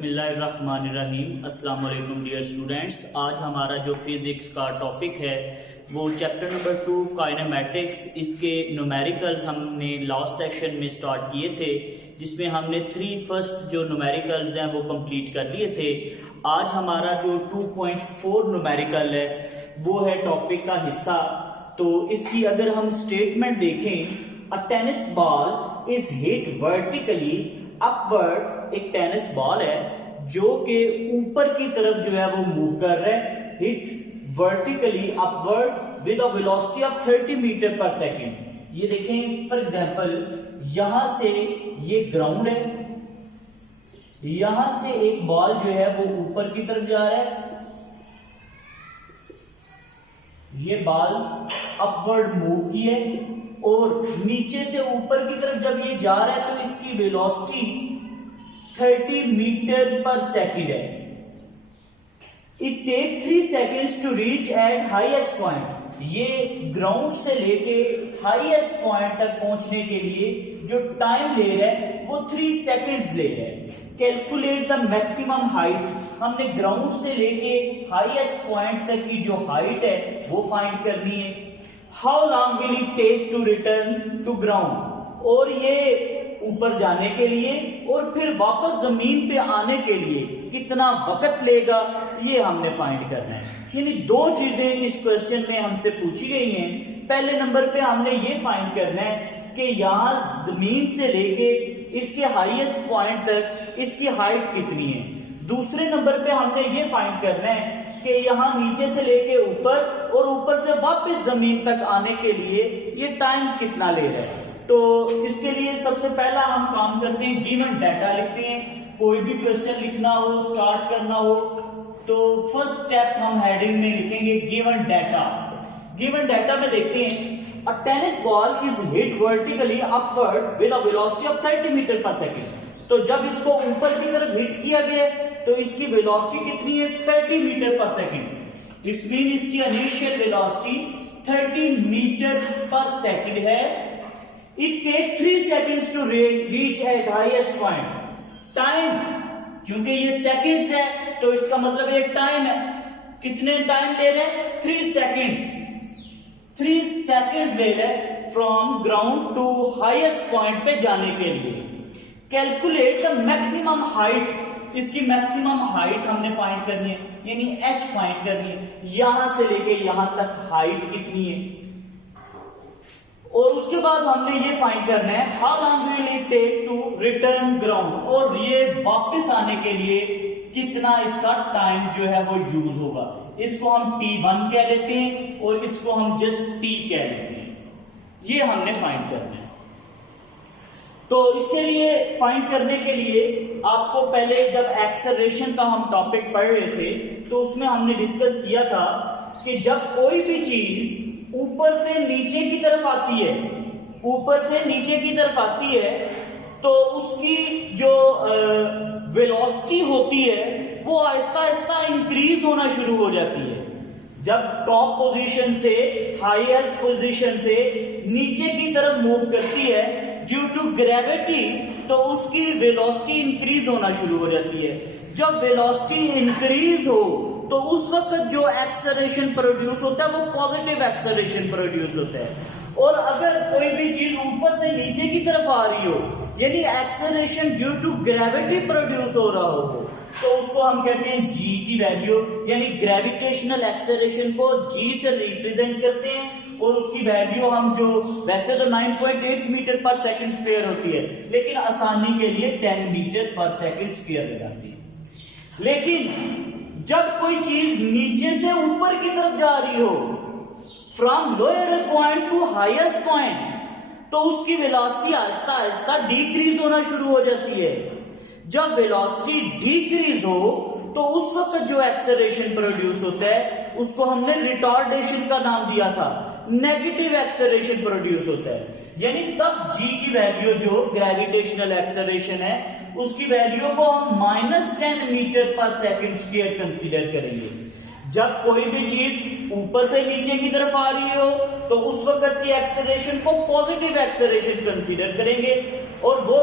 बिस्मिल्लाहिर्रहमानिर्रहीम। अस्सलाम वालेकुम डियर स्टूडेंट्स। आज हमारा जो फिज़िक्स का टॉपिक है वो चैप्टर नंबर 2 काइनेमेटिक्स, इसके न्यूमेरिकल्स हमने लास्ट सेक्शन में स्टार्ट किए थे, जिसमें हमने 3 फर्स्ट जो न्यूमेरिकल्स हैं वो कंप्लीट कर लिए थे। आज हमारा जो 2.4 न्यूमेरिकल है वो है टॉपिक का हिस्सा। तो इसकी अगर हम स्टेटमेंट देखें, a tennis ball is hit vertically upward. एक टेनिस बॉल है जो कि ऊपर की तरफ जो है वो मूव कर रहा है, hit vertically upward with a velocity of 30 metre पर सेकेंड। ये देखें फॉर एग्जांपल, यहां से ये ग्राउंड है, यहां से एक बॉल जो है वो ऊपर की तरफ जा रहा है, ये बॉल अपवर्ड मूव की है और नीचे से ऊपर की तरफ जब ये जा रहा है तो इसकी वेलोसिटी 30 मीटर पर सेकेंड है। It take 3 seconds to reach at highest point. ये ग्राउंड से लेके हाईएस्ट पॉइंट तक पहुंचने के लिए जो टाइम ले रहा है वो 3 सेकेंड्स ले रहा है। Calculate the maximum height. हमने ग्राउंड से लेके हाईएस्ट पॉइंट तक की जो हाइट है वो फाइंड करनी है। How long will it take to return to ground. और ये ऊपर जाने के लिए और फिर वापस जमीन पे आने के लिए कितना वक्त लेगा, ये हमने फाइंड करना है। यानी 2 चीजें इस क्वेश्चन में हमसे पूछी गई हैं। पहले नंबर पे हमने ये फाइंड करना है कि यहां जमीन से लेके इसके हाईएस्ट पॉइंट तक इसकी हाइट कितनी है। दूसरे नंबर पे हमने ये फाइंड करना है कि यहां नीचे से लेके ऊपर और ऊपर से वापस जमीन तक आने के लिए ये टाइम कितना ले रहा है। तो इसके लिए सबसे पहला हम काम करते हैं, गिवन डाटा लिखते हैं। कोई भी क्वेश्चन लिखना हो, स्टार्ट करना हो तो फर्स्ट स्टेप हम हेडिंग में लिखेंगे गिवन डाटा। गिवन डाटा में देखते हैं, a tennis ball is hit vertically upward with a velocity of 30 metre पर सेकेंड। तो जब इसको ऊपर की तरफ हिट किया गया तो इसकी वेलोसिटी कितनी है, 30 मीटर पर सेकेंड। इट्स मीन इसकी इनिशियल वेलोसिटी 30 मीटर पर सेकेंड है। It take 3 seconds to reach at highest point. Time, क्योंकि ये सेकंड्स है तो इसका मतलब ये टाइम है। कितने टाइम ले रहे हैं, 3 सेकंड्स। 3 सेकंड्स ले रहे हैं from ground to highest point पे जाने के लिए। Calculate the maximum height. इसकी मैक्सिमम हाइट हमने फाइंड करनी है, यानी h फाइंड करनी है। यहां से लेके यहां तक हाइट कितनी है। और उसके बाद हमने ये फाइंड करना है, how long will it take to return ground. और ये वापस आने के लिए कितना इसका टाइम जो है वो यूज होगा। इसको हम t1 कह लेते हैं और इसको हम जस्ट t कह लेते हैं। ये हमने फाइंड करना है। तो इसके लिए फाइंड करने के लिए आपको पहले जब एक्सेलरेशन का हम टॉपिक पढ़ रहे थे तो उसमें हमने डिस्कस किया था कि जब कोई भी चीज ऊपर से नीचे की तरफ आती है, ऊपर से नीचे की तरफ आती है तो उसकी जो वेलोसिटी होती है वो आहिस्ता आहिस्ता इंक्रीज होना शुरू हो जाती है। जब टॉप पोजीशन से हाईएस्ट पोजीशन से नीचे की तरफ मूव करती है ड्यू टू ग्रेविटी, तो उसकी वेलोसिटी इंक्रीज होना शुरू हो जाती है। जब वेलोसिटी इंक्रीज हो तो उस वक्त जो एक्सेलरेशन प्रोड्यूस होता है वो पॉजिटिव एक्सेलरेशन प्रोड्यूस होता है। और अगर कोई भी चीज ऊपर से नीचे की तरफ आ रही हो, यानी acceleration due to gravity produce हो रहा हो, तो उसको हम कहते हैं g की वैल्यू, यानी ग्रेविटेशनल एक्सेलरेशन को g से रिप्रेजेंट करते हैं। और उसकी वैल्यू हम जो वैसे तो 9.8 मीटर पर सेकंड स्क्वायर होती है, लेकिन आसानी के लिए 10 मीटर पर सेकंड स्क्वायर लगाती है। लेकिन जब कोई चीज नीचे से ऊपर की तरफ जा रही हो, from lower point two highest point, तो उसकी वेलोसिटी आहिस्ता आहिस्ता डिक्रीज होना शुरू हो जाती है। जब वेलोसिटी डिक्रीज हो तो उस वक्त जो एक्सेलरेशन प्रोड्यूस होता है उसको हमने रिटार्डेशन का नाम दिया था, नेगेटिव एक्सेलरेशन प्रोड्यूस होता है। यानी तब g की वैल्यू जो ग्रेविटेशनल एक्सेलरेशन है उसकी वैल्यू को हम -10 मीटर पर सेकंड स्क्वायर कंसीडर करेंगे। जब कोई भी चीज ऊपर से नीचे की तरफ आ रही हो तो उस वक्त की एक्सेलरेशन को पॉजिटिव एक्सेलरेशन कंसीडर करेंगे और वो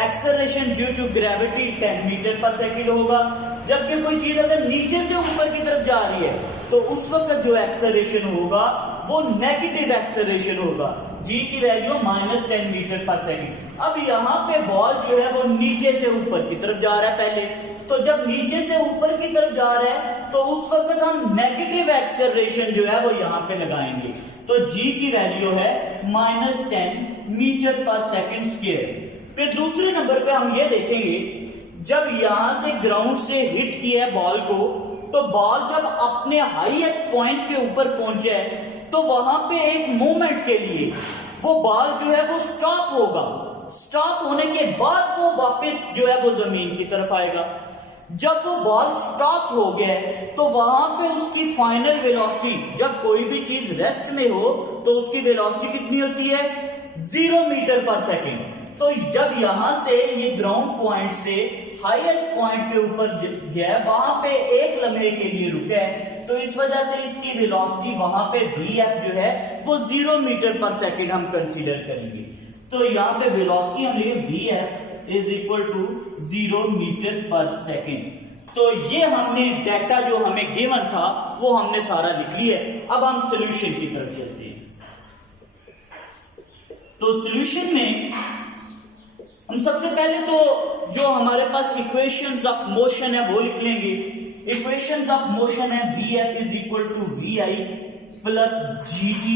acceleration due to gravity 10 metre पर सेकेंड होगा। जबकि कोई चीज अगर नीचे से ऊपर की तरफ जा रही है तो उस वक्त जो एक्सेलरेशन होगा वो नेगेटिव एक्सेलरेशन होगा, जी की वैल्यू -10 मीटर पर सेकेंड। अब यहाँ पे बॉल जो है वो नीचे से ऊपर की तरफ जा रहा है पहले, तो जब नीचे से ऊपर की तरफ जा रहा है तो उस वक्त हम नेगेटिव एक्सेलरेशन जो है वो यहाँ पे लगाएंगे, तो जी की वैल्यू है -10 मीटर पर सेकेंड स्क्वायर। फिर दूसरे नंबर पे हम ये देखेंगे, जब यहां से ग्राउंड से हिट किया है बॉल को, तो बॉल जब अपने हाईएस्ट पॉइंट के ऊपर पहुंचे तो वहां पे एक मोमेंट के लिए वो बॉल जो है वो स्टॉप होगा। स्टॉप होने के बाद वो वापस जो है वो जमीन की तरफ आएगा। जब वो बॉल स्टॉप हो गया तो वहां पे उसकी फाइनल वेलोसिटी, जब कोई भी चीज रेस्ट में हो तो उसकी वेलोसिटी कितनी होती है? 0 मीटर पर सेकेंड। तो जब यहां से ये ग्राउंड पॉइंट से हाईएस्ट पॉइंट के ऊपर गया, वहां पे एक लम्हे के लिए रुका है, तो इस वजह से इसकी वेलोसिटी वहां पे vf जो है वो 0 मीटर पर सेकेंड हम कंसीडर करेंगे। तो यहाँ पे वेलोसिटी हम लेंगे vf is equal to 0 metre पर सेकेंड। तो ये हमने डाटा जो हमें गिवन था वो हमने सारा लिख लिया है। अब हम सोल्यूशन की तरफ चलते हैं। तो सोल्यूशन में हम सबसे पहले तो जो हमारे पास इक्वेशंस ऑफ मोशन है वो लिख लेंगे। इक्वेशंस ऑफ मोशन है vf is equal to vi plus gt।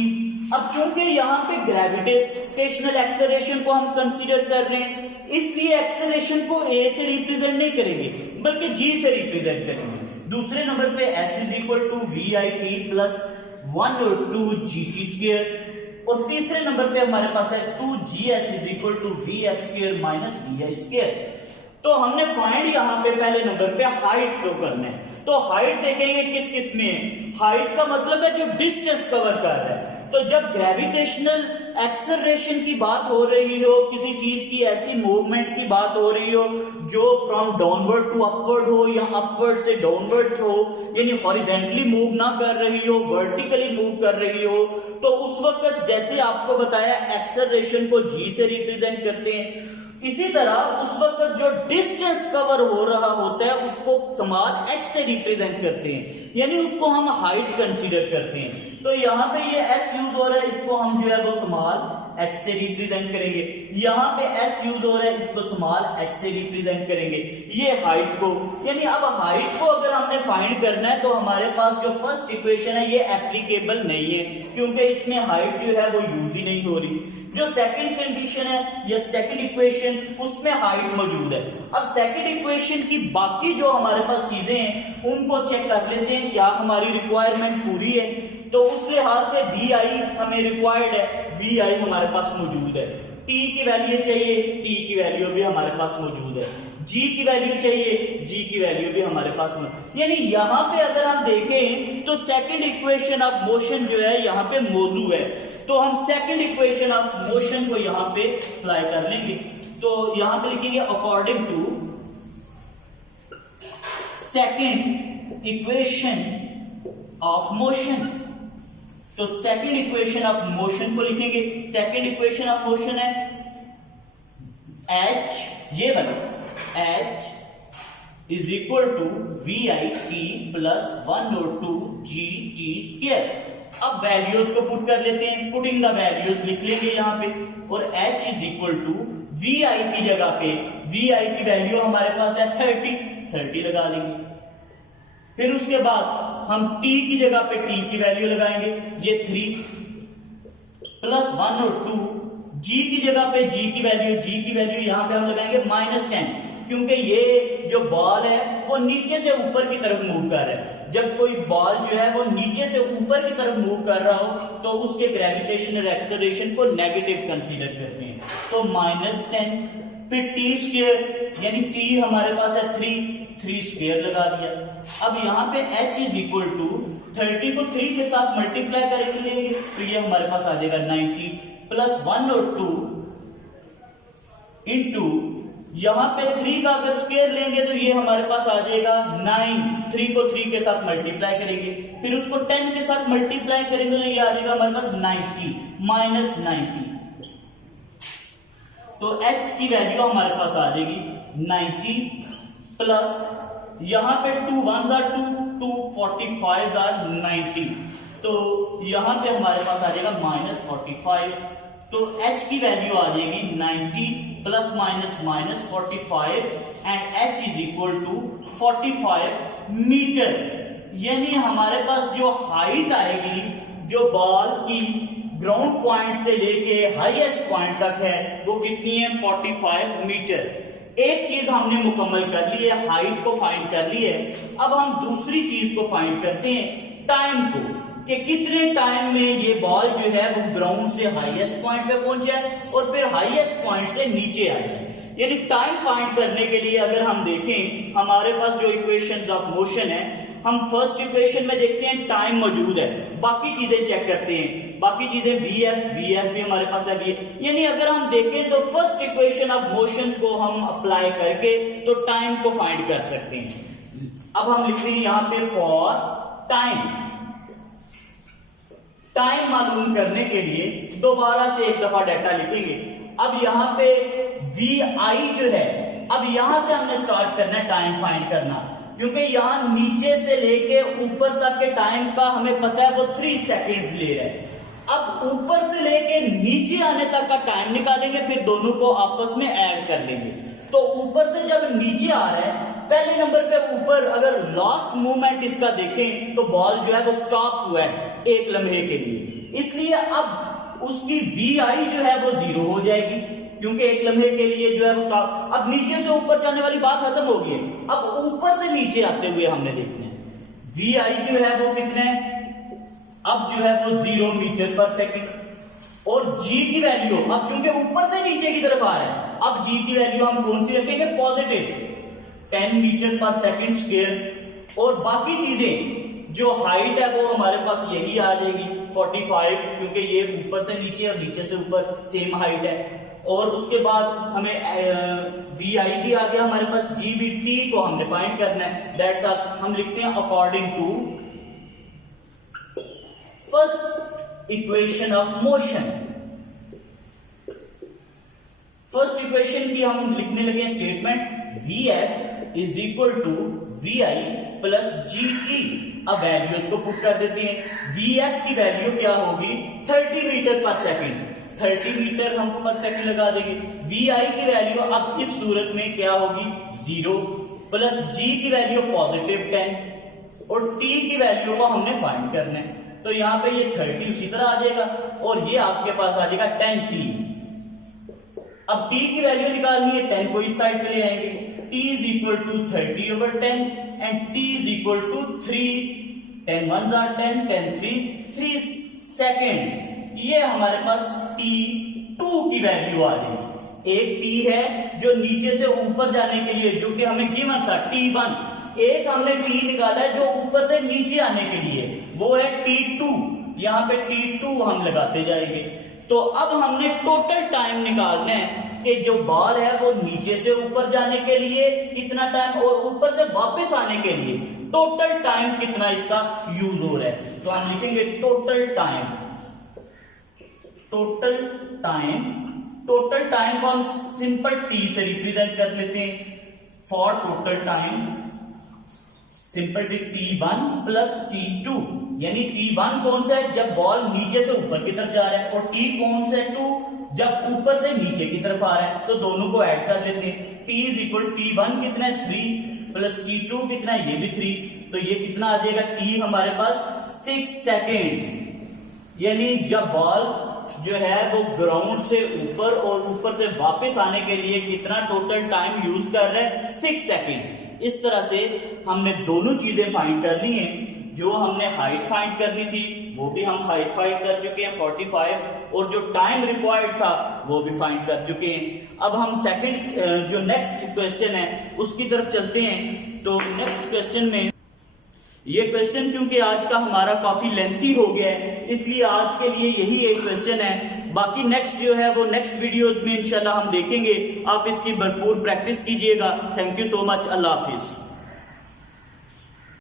अब चूंकि यहाँ पे ग्रेविटेशनल एक्सेलरेशन को हम कंसीडर कर रहे हैं, इसलिए एक्सेलरेशन को a से रिप्रेजेंट नहीं करेंगे बल्कि g से रिप्रेजेंट करेंगे। दूसरे नंबर पे s is equal to vit plus 1/2 gt square. और तीसरे नंबर पे हमारे पास है 2gs is equal to vf square minus vi square. तो हमने फाइंड यहाँ पे पहले नंबर पे हाइट को करना है। तो हाइट देखेंगे किस किस में। हाइट का मतलब है जो डिस्टेंस कवर कर रहा है। तो जब ग्रेविटेशनल एक्सेलरेशन की बात हो रही हो, किसी चीज की ऐसी मूवमेंट की बात हो रही हो जो फ्रॉम डाउनवर्ड टू अपवर्ड हो या अपवर्ड से डाउनवर्ड हो, यानी हॉरिजॉन्टली मूव ना कर रही हो, वर्टिकली मूव कर रही हो, तो उस वक्त जैसे आपको बताया एक्सेलरेशन को g से रिप्रेजेंट करते हैं, इसी तरह उस वक्त जो डिस्टेंस कवर हो रहा होता है उसको स्मॉल h से रिप्रेजेंट करते हैं, यानी उसको हम हाइट कंसीडर करते हैं। तो यहाँ पे ये s यूज हो रहा है, इसको हम जो है वो स्मॉल h से रिप्रेजेंट करेंगे। यहाँ पे s यूज हो रहा है, इसको स्मॉल h से रिप्रेजेंट करेंगे ये हाइट को। यानी अब हाइट को अगर हमने फाइंड करना है तो हमारे पास जो फर्स्ट इक्वेशन है ये एप्लीकेबल नहीं है, क्योंकि इसमें हाइट जो है वो यूज ही नहीं हो रही। जो सेकंड कंडीशन है या सेकंड इक्वेशन, उसमें हाइट मौजूद है। अब सेकंड इक्वेशन की बाकी जो हमारे पास चीजें हैं उनको चेक कर लेते हैं, क्या हमारी रिक्वायरमेंट पूरी है। तो उस लिहाज से vi हमें रिक्वायर्ड है, vi हमारे पास मौजूद है। t की वैल्यू चाहिए, t की वैल्यू भी हमारे पास मौजूद है। g की वैल्यू चाहिए, g की वैल्यू भी हमारे पास मौजूद। यानी यहाँ पे अगर हम देखें तो सेकंड इक्वेशन ऑफ मोशन जो है यहाँ पे मौजूद है। तो हम सेकंड इक्वेशन ऑफ मोशन को यहाँ पे अप्लाई कर लेंगे। तो यहाँ पे लिखेंगे according to second equation of motion. तो सेकंड इक्वेशन ऑफ मोशन को लिखेंगे। सेकंड इक्वेशन ऑफ मोशन है h, ये वाला h is equal to vit plus 1/2 gt square. अब वैल्यूज को पुट कर लेते हैं, पुटिंग द वैल्यूज लिख लेंगे यहाँ पे, और h is equal to vi की जगह पे vi की वैल्यू हमारे पास है 30 लगा लेंगे। फिर उसके बाद हम t की जगह पे t की वैल्यू लगाएंगे, ये 3 प्लस 1/2 g की जगह पे g की वैल्यू यहां पे हम लगाएंगे -10, क्योंकि ये जो बॉल है वो नीचे से ऊपर की तरफ मूव कर रहा है। जब कोई बॉल जो है वो नीचे से ऊपर की तरफ मूव कर रहा हो तो उसके ग्रेविटेशनल एक्सेलरेशन को नेगेटिव कंसीडर करते हैं। तो -10 फिर t स्क्वायर, यानी t हमारे पास है 3 स्क्वायर लगा दिया। अब यहाँ पे h इज इक्वल टू 30 को 3 के साथ मल्टीप्लाई करेंगे तो ये हमारे पास आ जाएगा 90 प्लस 1/2 इंटू यहाँ पे 3 का अगर स्क्वायर लेंगे तो ये हमारे पास आ जाएगा 9। 3 को 3 के साथ मल्टीप्लाई करेंगे, फिर उसको 10 के साथ मल्टीप्लाई करेंगे तो ये आ जाएगा हमारे पास 90 -90। तो h की वैल्यू हमारे पास आ जाएगी 90 प्लस यहां पे 2 1s are 2 45s are 90, तो यहां पे हमारे पास आ जाएगा -45, तो h की वैल्यू आ जाएगी 90 plus minus 45 and h is equal to 45 metre. यानी हमारे पास जो हाइट आएगी जो बॉल की ग्राउंड पॉइंट से लेके हाईएस्ट पॉइंट तक है वो कितनी है 45 मीटर। एक चीज हमने मुकम्मल कर ली है, हाइट को फाइंड कर ली है। अब हम दूसरी चीज को फाइंड करते हैं, टाइम को, कि कितने टाइम में ये बॉल जो है वो ग्राउंड से हाईएस्ट पॉइंट पे पहुंचा है और फिर हाईएस्ट पॉइंट से नीचे आया है। यानी टाइम फाइंड करने के लिए अगर हम देखें हमारे पास जो इक्वेशंस ऑफ मोशन है, हम फर्स्ट इक्वेशन में देखते हैं टाइम मौजूद है, बाकी चीजें चेक करते हैं, बाकी चीजें वीएफ भी हमारे पास है यानी अगर हम देखें तो फर्स्ट इक्वेशन ऑफ मोशन को हम अप्लाई करके तो टाइम को फाइंड कर सकते हैं। अब हम लिखते हैं यहां पे फॉर टाइम मालूम करने के लिए दोबारा से एक दफा डाटा लिखेंगे। अब यहां पे वी आई जो है, अब यहां से हमने स्टार्ट करना है टाइम फाइंड करना, क्योंकि यहां नीचे से लेके ऊपर तक के टाइम का हमें पता है वो 3 सेकेंड्स ले रहा है। अब ऊपर से लेके नीचे आने तक का टाइम निकालेंगे, फिर दोनों को आपस में ऐड कर लेंगे। तो ऊपर से जब नीचे आ रहा है, पहले नंबर पे ऊपर अगर लास्ट मूवमेंट इसका देखें तो बॉल जो है वो स्टॉप हुआ है एक लम्हे के लिए, इसलिए अब उसकी वी आई जो है वो 0 हो जाएगी, क्योंकि एक लम्हे के लिए जो है वो स्टॉप। अब नीचे से ऊपर जाने वाली बात खत्म हो गई, अब ऊपर से नीचे आते हुए हमने देखना है वी आई जो है वो कितना है, अब जो है वो 0 मीटर पर सेकंड, और g की वैल्यू अब चूंकि ऊपर से नीचे की तरफ आ रहा है, अब g की वैल्यू हम कौन सी रखेंगे, पॉजिटिव 10 मीटर पर सेकंड स्क्वायर, और बाकी चीजें जो हाइट है वो हमारे पास यही आ जाएगी 45, क्योंकि ये ऊपर से नीचे और नीचे से ऊपर सेम हाइट है। और उसके बाद हमें वी आई भी आ गया हमारे पास, जी बी टी को हमने फाइंड करना है, दैट्स ऑल। हम लिखते हैं according to first equation of motion, first equation की हम लिखने लगे statement v f is equal to v i plus g t. अब वैल्यूज को पुट कर देते हैं, वी एफ की वैल्यू क्या होगी 30 मीटर पर सेकंड, 30 मीटर हम पर सेकंड लगा देंगे। वी आई की वैल्यू अब इस सूरत में क्या होगी 0, प्लस जी की वैल्यू पॉजिटिव 10, और टी की वैल्यू को हमने फाइंड करना है। तो यहां पे ये 30 उसी तरह आ जाएगा और ये आपके पास आ जाएगा 10t। अब t की वैल्यू निकालनी है, 10 को इस साइड पे ले आएंगे, t is equal to 30/10 and t is equal to 3, 10 1s are 10, 10 3 second. ये हमारे पास t2 की वैल्यू आ गई। एक t है जो नीचे से ऊपर जाने के लिए, जो कि हमें गिवन था t1, एक हमने t निकाला है जो ऊपर से नीचे आने के लिए, वो है t2। यहां पे t2 हम लगाते जाएंगे। तो अब हमने टोटल टाइम निकालना है कि जो बॉल है वो नीचे से ऊपर जाने के लिए कितना टाइम और ऊपर से वापस आने के लिए टोटल टाइम कितना इसका यूज हो रहा है। तो हम लिखेंगे टोटल टाइम, टोटल टाइम को हम सिंपल t से रिप्रेजेंट कर लेते हैं। For total time simple t1 plus t2, यानी t1 कौन सा है जब बॉल नीचे से ऊपर की तरफ जा रहा है, और t कौन सा है 2 जब ऊपर से नीचे की तरफ आ रहा है। तो दोनों को ऐड कर लेते हैं, t इज इक्वल t1 कितना है 3 प्लस t2 कितना है, ये भी 3, तो ये कितना आ जाएगा t हमारे पास 6 सेकेंड। यानी जब बॉल जो है वो ग्राउंड से ऊपर और ऊपर से वापस आने के लिए कितना टोटल टाइम यूज कर रहा है 6 सेकेंड। इस तरह से हमने दोनों चीजें फाइंड कर ली हैं। जो हमने हाइट फाइंड करनी थी वो भी हम हाइट फाइंड कर चुके हैं 45, और जो टाइम रिक्वायर्ड था वो भी फाइंड कर चुके हैं। अब हम सेकंड जो नेक्स्ट क्वेश्चन है उसकी तरफ चलते हैं। तो नेक्स्ट क्वेश्चन में, ये क्वेश्चन चूंकि आज का हमारा काफी लेंथी हो गया है, इसलिए आज के लिए यही एक क्वेश्चन है। बाकी नेक्स्ट जो है वो नेक्स्ट वीडियोस में इंशाल्लाह हम देखेंगे। आप इसकी भरपूर प्रैक्टिस कीजिएगा। Thank you so much. Allah Hafiz.